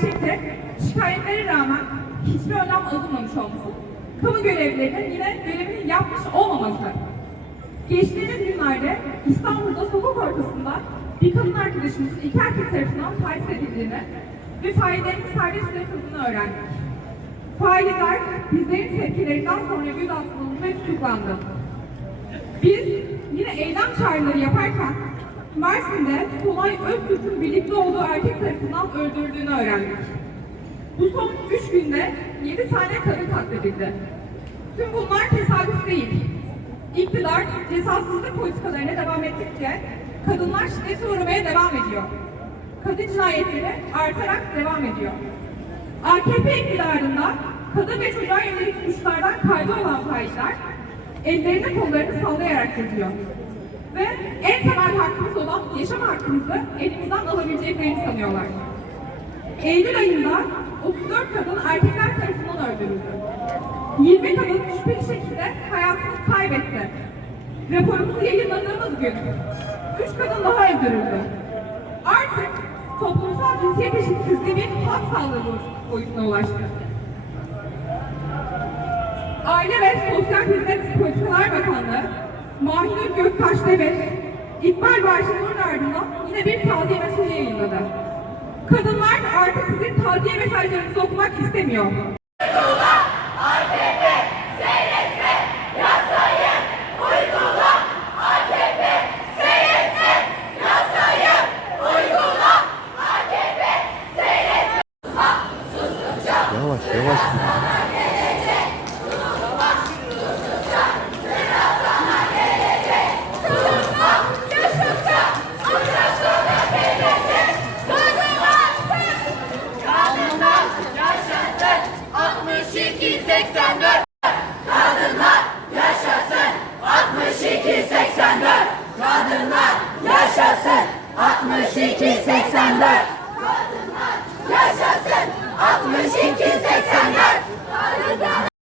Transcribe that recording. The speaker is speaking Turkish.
gerçekte şikayetlere rağmen hiçbir önlem alınmamış olması, kamu görevlilerinin yine görevini yapmış olmaması. Geçtiğimiz günlerde İstanbul'da sokak ortasında bir kadın arkadaşımızın iki erkek tarafından taciz edildiğini ve faillerinin serbest bırakıldığını öğrendik. Failler bizlerin tepkilerinden sonra gözaltına alındı ve tutuklandı. Biz yine eylem çağrıları yaparken Mersin'de Kolay Öztürk'ün birlikte olduğu erkek tarafından öldürüldüğünü öğrendik. Bu son üç günde yedi tane kadın katledildi. Tüm bunlar tesadüf değil. İktidar cezasızlık politikalarına devam ettikçe kadınlar şiddete uğramaya devam ediyor. Kadın cinayetleri artarak devam ediyor. AKP iktidarında kadın ve çocuğa yönelik suçlardan kaydı olan faizler ellerini kollarını sallayarak geziyor. Ve en temel hakkımız olan yaşam hakkımızı elimizden alabileceklerini sanıyorlar. Eylül ayında 34 kadın erkekler tarafından öldürüldü. 20 kadın şüpheli şekilde hayatını kaybetti. Raporumuzu yayınladığımız gün 3 kadın daha öldürüldü. Artık toplumsal cinsiyet eşitsizliği bir hak sağlığı boyutuna ulaştı. Aile ve Sosyal Hizmet Politikalar Bakanlığı Mahir Göktaş Demir, İkbal Barış'ın ardından yine bir taziye mesajı yayınladı. Kadınlar artık sizin taziye mesajlarınızı okumak istemiyor. Yavaş yavaş. Kadınlar yaşasın 62 84 Kadınlar yaşasın 62 84 Kadınlar yaşasın 62